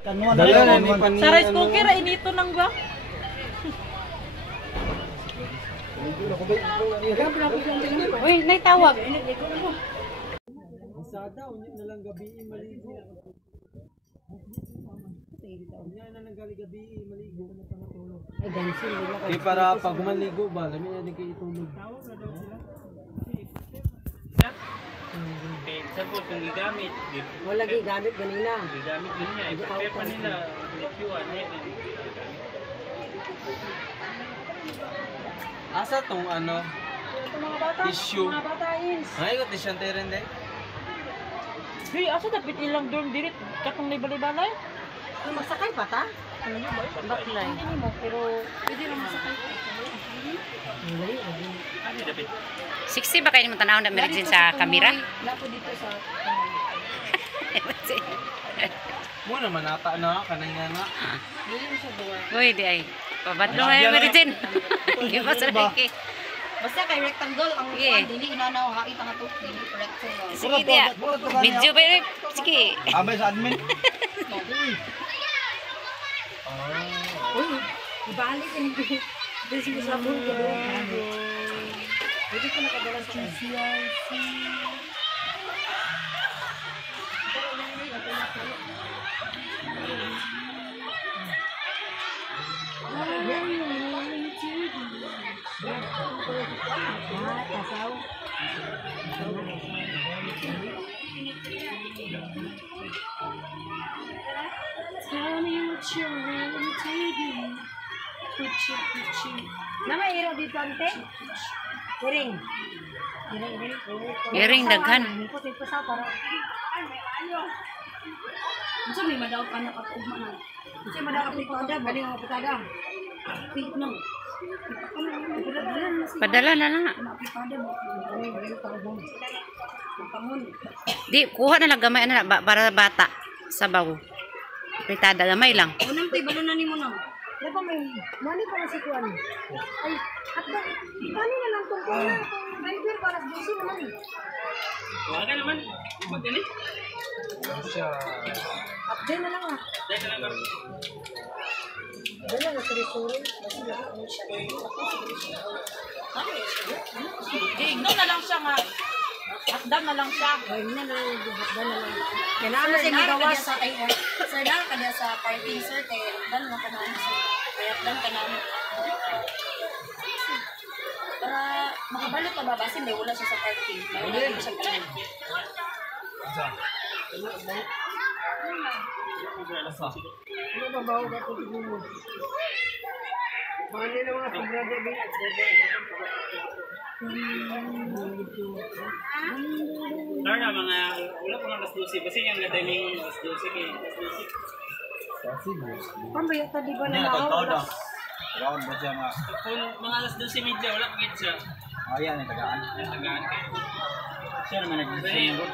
Sa rice cooker, inito nang ba? Uy, naitawag. Sada, unya na lang gabi maligo. Unya na lang gabi maligo na pangatulog. Ay, gansil nila. Di para pag maligo ba, lami na din kayo itulog. Tawag na daw sila. Sa po kung gigamit, Wala gigamit ganina. gigamit din niya. I-prepare pa nila. Asa tong ano? Mga bata, Issue. mga batain. Ay, ko tisyante rin din. Hey, asa dapat ilang dorm dirit katong libal-libalay? Ay, magsakay pa ta? Ano yun ba? Baklay. Hindi mo, pero pwede lang masakay. Ano dapat? 60 ba kayo mo tanaw na meron sa kamera? Lapo dito sa... Mo naman ata na kanang nga na. Dili mo sa door. Uy, di ay. Pabadlo ay meron. Hindi pa sa laki. Basta kay rectangle ang Sige. dili inanaw hakit ang ato dili rectangle. Sige, diya. Medyo ba yun? Sige. Abay sa admin. Uy, ibalik ka ni Dili mo sa buong ko. Pwede ko nakadala sa CCRC. Kasaw. Tell me what you're willing to do. Nama iro dito ante? Iring. Iring daghan. Ito sa para. Unsa may madaw ka na katugma na. Unsa madaw ka pitada, galing ang pitada. Pit no. Padala na lang. Pitada mo. Di, kuha na lang gamay na para bata. Sabaw. Pritada gamay lang. Unang tay balunan nimo na. Diba may money para si Kuan? Ay, at kani na lang tong driver para busy naman. Wala ka naman. Ibag din eh. Update na lang ah. Dahil na lang. Dala na sa restaurant. Igno na lang siya nga. Hakdam na lang siya. Ay, na lang. Hakdam na lang. Kailangan kasi magawa sa sir na kada sa parking sir kay hakdam na kanang kaya hakdam ka na para makabalik ka ba basin dahil wala siya sa parking. Wala siya sa parking. Ano ba bawo ka to mo? Mani na mga sobrado din. Lalo na mga, wala pa nga alas 12. Kasi yung nadaling alas 12 kay alas 12. Pambaya ta di ba na Tawda. Round ba siya nga? Kung mga alas 12 media, wala pa gid siya. Ayan ang tagaan. Yung tagaan kayo. Siya naman nag-design ko.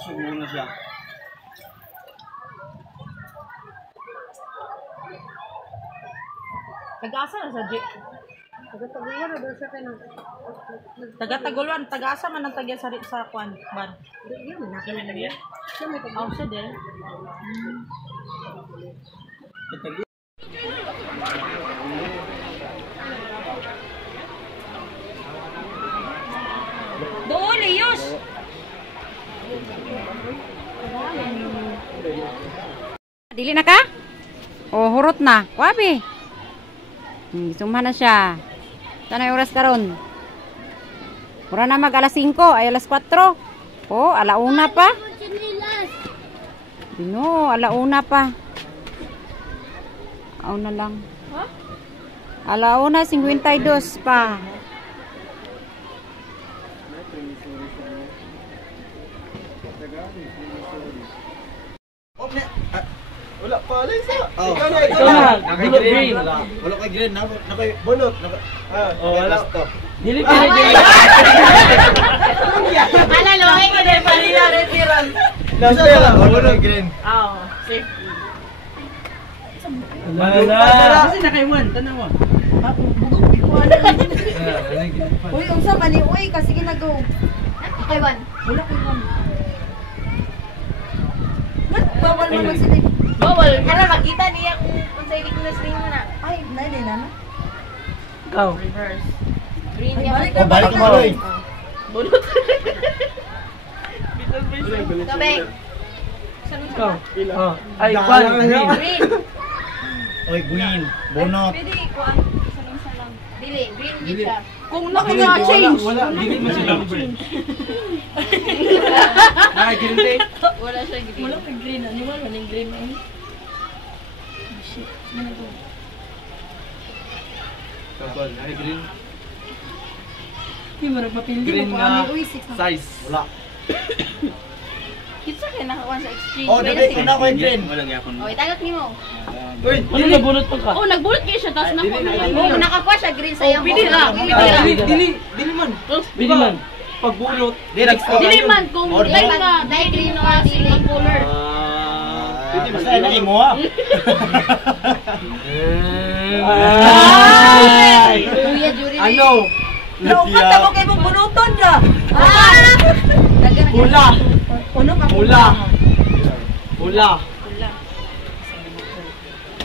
Sumo na siya. Taga-asa na sa J. Taga-Taguluan na doon siya kayo. Taga-Taguluan. Taga-asa man ang tagya sa Kwan. Ban. Yun, Kami na yan. siya may tagya. Siya din. Doon, Liyos! Dili na ka? O, hurot na. Wabi. Sumha na siya. Saan ay oras karon? Pura na mag alas 5, ay alas 4. O, alauna pa. Dino, alauna pa. Alauna lang. Alauna, 52 pa. Wala pa alay sa. Ikaw na. Green. Wala kay green na kay bunot. Wala to. Dili pinili. Ala, lohay ko din palila retiran. Nasa lang wala green. Oo, safe. Wala. Kasi na kay Juan, tanong mo. Uy, unsa mali? Uy, kasi ginagaw. Okay, Juan. Wala kay Juan. bawal mo magsilip. Bawal. Hala, makita niya kung sa weakness rin mo na. Ay, nai na. Ikaw. Reverse. Green Ay, niya. balik Oh, balik mo, Loy. Bunot. Kabeng. Ikaw. Oh. Ay, Juan. Green. Green. Oy, green. Bonot. Pwede, kuan. Isa lang. Dili, green din siya. Kung naka-change. Wala. Dili mo sila. Ay, green day. Wala siya green. Wala kang green. Ano wala ng green ay? Shit. Ano to? Kapal. Ay, green. Hindi mo nagpapili Green mo na kami. Uy, 6 na. size. Wala. Kitsa kayo nakakuha sa exchange. Oh, dali ko na ko yung green. Wala gyapon. Oh, itagak niyo mo. Uy, ano nabunot pa ka? Oh, nagbulot kayo siya, tapos nakuha dili, niya. dili. Oh, nakakuha siya, green sa iyang. pili lang. Dili man. Dili man. Pagbunot. Dili man, kung Or like no. ka, dahil green na dili ang color. Pwede Basta ilagay mo ha. Ay! Kuya Jury. Ano? Naupat ako kay mong bunuton ka. Pula. Uno ka Pula. Pula.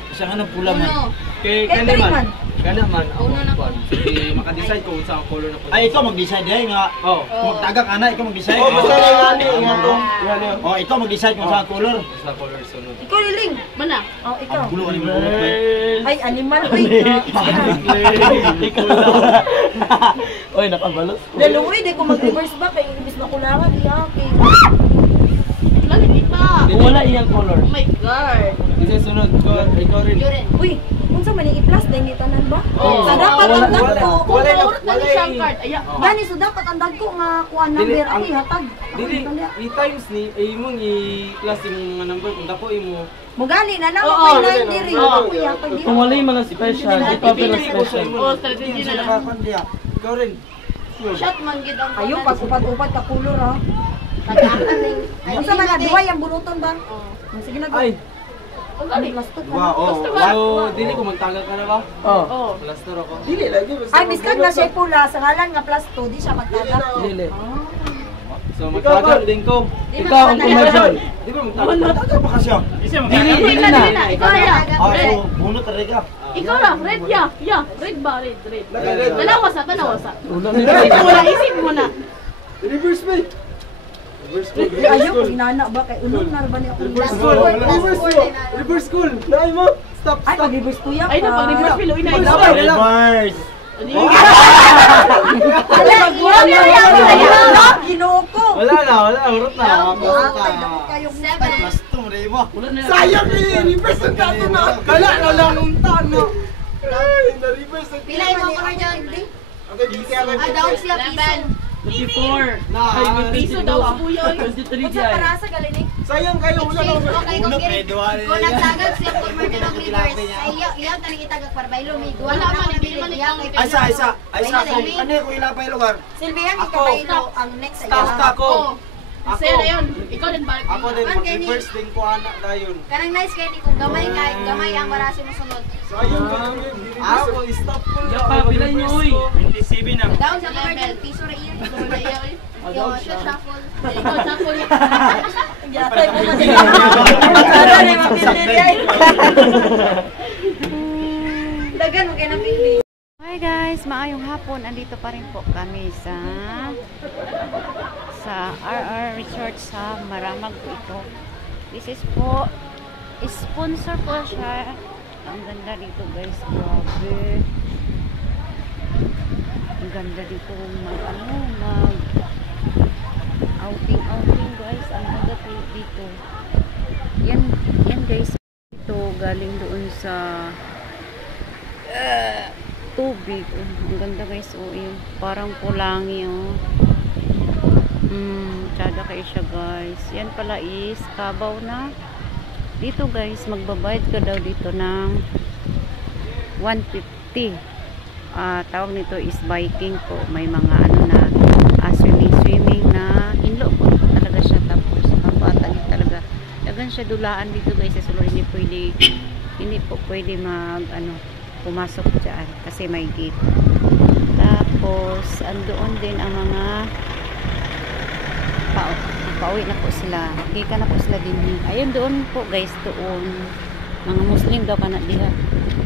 Isa nga ng pula man. Uno. Kay Kay kani man. man. Kana man. Uno na kuan. Sige, maka-decide kung saan color na pwede. Ay, ikaw mag-decide dahil nga. Oh. Kung magtagak ka na, ikaw mag-decide. Oh, basta Ah. nga ni to. Yan yan. Oh, ikaw mag-decide kung saan color. Basta color sunod. Ikaw liling. Mana? Oh, ikaw. Ang gulo ka ni mo. Ay, animal. Uy. Ikaw na. Oy, nakabalos. Laluwi, di ko mag-reverse back. Kaya ibis na kulangan. Di okay. Lalaki pa. Kung wala iyang color. Oh my God. Kasi sunod ko, ikaw rin. Jury. Uy, kung sa mani i-plus, dahil ni tanan ba? Oh. Sa dapat Wala, ang dagko. wala. Kung Wala. Urot na ni siyang card. Aya. Gani, so dapat ang dagko nga kuha Dili, number. ang- Ay, hatag. Dili, i-times ni, imong i-class yung mga number kung dako imo. Mugali na lang Oo, ako oo, yung diri. oo. Ako yatag di. Kung wala yung mga special, ito pero special. Oh, strategy na lang. Ikaw rin. Shot man gid ang Ayo, pag upat-upat ka kulor ha. Tagakan ning. Kung sa mga duwa yung bunuton ba? Oh. Sige na. Ay, Oh, gali. Plastic Wow, na. oh. so, dili ko magtagal ka na ba? Oo. Oh. Plaster ako. Dili, lagi. Ay, miskan na siya pula. Sa ngalan nga plus 2, di siya magtagak. Dili. So, magtagal din ko. Di Ikaw ba ang magtagal? commercial. Di ba magtagal? Matagak pa kasi ah. Isa mo. Dili, Dili dili na, dili na. na. Ikaw na. Ah, Red. so, bunot talaga. Ikaw na, red ya. Ya, red ba? Red, red. Red. Tanawa sa, tanawa sa. Ulan Isip mo na, isip mo na. Reverse me. Reverse me. Ayaw ko inana ba kay unong narba ni ako. Reverse school. Reverse school. Reverse school. Naay mo. Stop, Ay, stop. pag-reverse kuya Ay, na, pag reverse pilo, inay. Reverse. Ala, iyan. Ginoo ko. Wala na, wala. Urot na. Ay, naku kayong Plus 2, rin mo. Sayang eh. Reverse ang dato na. Kala na lang ang tano. Ay, na-reverse ang Pilay mo ako dyan. Okay, busy ako. Ah, daw siya, piso. 54. Ay, may piso daw ako yun. 23 Unsa dyan. para sa galining? Sayang kayo. Wala na. Okay, kung kiri. Kung nagtagag siya, kung murder ng reverse. Ay, iyaw tanig itagag para ba ilumig. Wala man, hindi man ikaw. Ay, isa. Ano yung kung ilapay lugar? Silvia, ang Ako. kabaylo ang next Stop, ay. stop ko. Oh. Sa'yo na yun. Ikaw din balik. Ako din, mag-reverse din ko anak dayon. Kanang nice kayo ni kung gamay kay gamay ang marasi mo sunod. Sayang kayo. Ako, stop ko. Yapa, bilay niyo, uy. 27 na. Down sa level. Piso ra iyan. Piso ra iyan. Yo, shot shuffle. Ikaw shuffle. Yatay ko man din. Ara ni mapili ay. Dagan mo kay napili. Hi guys, maayong hapon. Andito pa rin po kami sa RR Resort sa Maramag po ito. This is po sponsor po siya. Ang ganda dito guys, grabe. Ang ganda dito mag outing guys. Ang ganda po dito. Yan guys. Ito galing doon sa tubig. Ang ganda guys. Oh, yung parang kulangi oh. Tsada kayo siya guys. Yan pala is kabaw na. Dito guys, magbabayad ka daw dito ng 150. Tawag nito is biking po. May mga ano na swimming na inlo po talaga siya. Tapos kapatagin talaga. Dagan siya dulaan dito guys. Sa sulod hindi po pwede pumasok dyan kasi may gate. Tapos andoon din ang mga pauwi na po sila. Kika na po sila din. Ayun doon po guys, doon. Mga Muslim daw kana diha.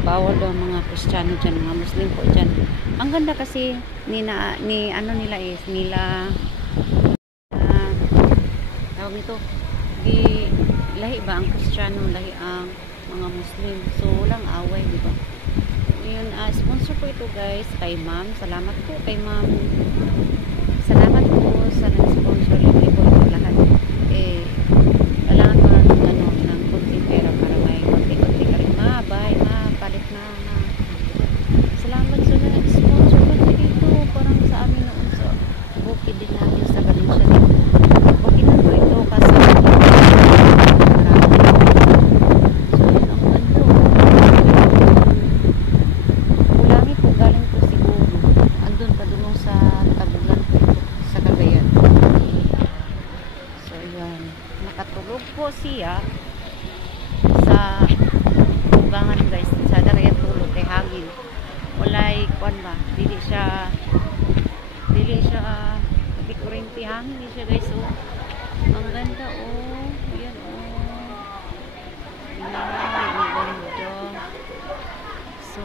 Bawal daw mga Kristiyano dyan, mga Muslim po dyan. Ang ganda kasi ni ano nila is nila tawag nito di lahi ba ang Kristiyano, lahi ang mga Muslim. So walang away, di ba? Yun, sponsor po ito guys kay ma'am. Salamat po kay ma'am. Salamat po sa nag-sponsor. Libre po ito lahat. Kailangan ko ng kunti pera para may kunti-kunti ka rin palit na. Salamat sa nag-sponsor po dito. Parang sa amin noon sa bukid din natin sa Valencia din. Bukid na po ito kasi siya sa ugangan guys sa daraya tulog kay hangin walay kuan ba dili siya kurente hangin di siya guys. Oh ang ganda. Oh ayan. Oh ang ganda. So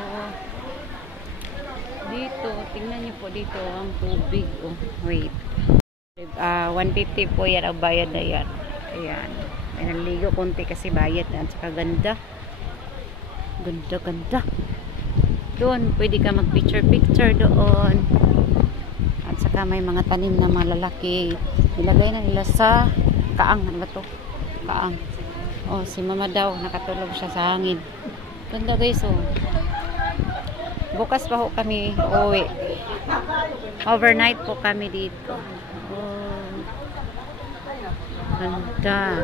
dito tingnan niyo po dito ang tubig. Oh wait, 150 po yan ang bayad na yan. Ayan. May naligo konti kasi bayad na. At saka ganda. Ganda. Doon, pwede ka mag-picture doon. At saka may mga tanim na malalaki. Ilagay na nila sa kaang. Ano ba to? Kaang. Oh, si mama daw. Nakatulog siya sa hangin. Ganda guys, oh. Bukas pa ho kami uwi. Overnight po kami dito. Oh. Ganda.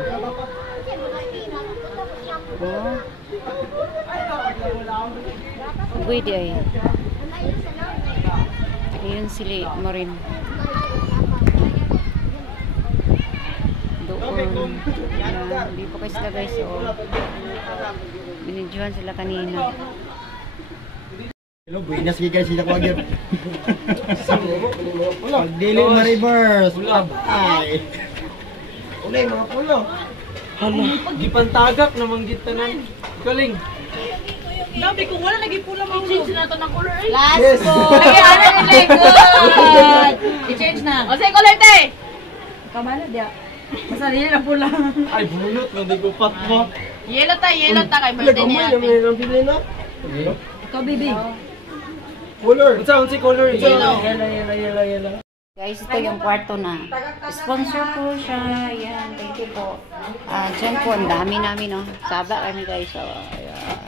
Oh. Pwede ay. Ayun sili mo rin. Doon. Hindi po kayo sila guys. So, binidyohan sila kanina. Hello, buenas guys sila ko agad. Pagdili ma-reverse. Ay. Ulay mga pulo. Gipantagak namang gitanan. Galing. Dabi ko wala nagipula mo. I-change na to ng color. Yes. Lagi ana ni good. I-change na. O say color te. Kamala dia. Masali na pula. Ay, bunot lang di ko pat mo. Yellow ta kay birthday niya. Mayroon pili na. Ikaw bibi. Color. Unsa color? Yellow. Yellow. Guys, ito yung kwarto na. Sponsor po siya. Ayan, thank you po. Diyan po, ang dami namin, no. Saba kami, guys. So, ayan.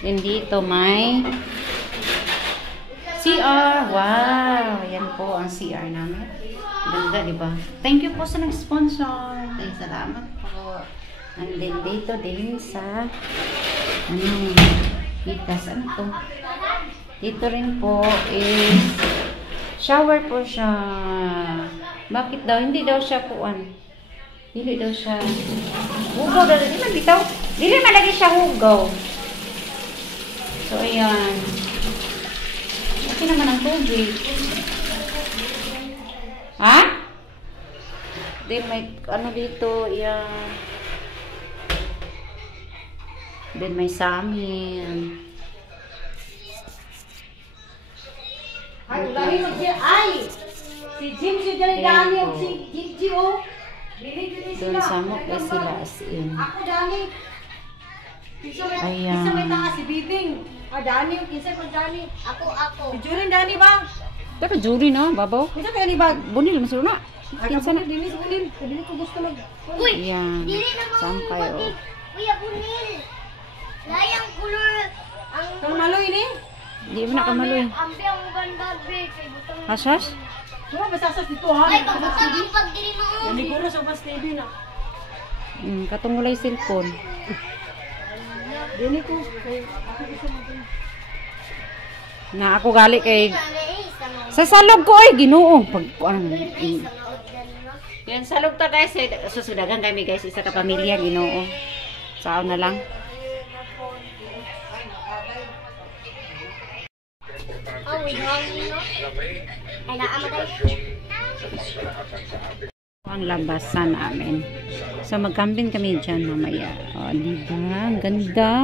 Then dito may CR. Wow! Ayan po ang CR namin. Ganda, di ba? Thank you po sa nag-sponsor. Salamat po. And then dito din sa hitas. Ano to? Dito rin po is shower po siya. Bakit daw? Hindi daw siya puan. Dili daw siya hugaw daw. Dili man bitaw. Dili man lagi siya hugaw. So, ayan. Okay naman ang tubig. Ha? Then, may ano dito. Ayan. Then, may samin. Ay! Si Jim si Dani o si Gigi o. Doon sa mo kay sila as in. Ako Dani. Ayan. Isa may tanga si Bibing. Dani, kinsa ko Dani. Ako. Si Jurin Dani ba? Dapat juri na, babaw. Kinsa kaya ni ba? Bunil, masuro na. Kinsa na dinis ulim. Dili ko gusto mag. Uy, Ayan. dili na mo. Sampay, oh. Uy, abunil. Layang color. Ang Kang maloy ni? Di mo na kamaloy. ambi ang ganda be kay butang. Hasas? Wala basasas dito ha. Ay, pagbutan ang pagdiri mo. Yan ni Guro sa bus TV na. Katungulay cellphone. Dili ko kay ako gusto mo. Na ako gali kay sa salog ko ay Ginoo pag ano. Yan salog ta guys, susudagan kami guys isa ka pamilya Ginoo. Sao na lang. Oh, we hungry no? Ay, naamatay. Ang labasan namin. So, magkambing kami dyan mamaya. O, diba? Ang ganda.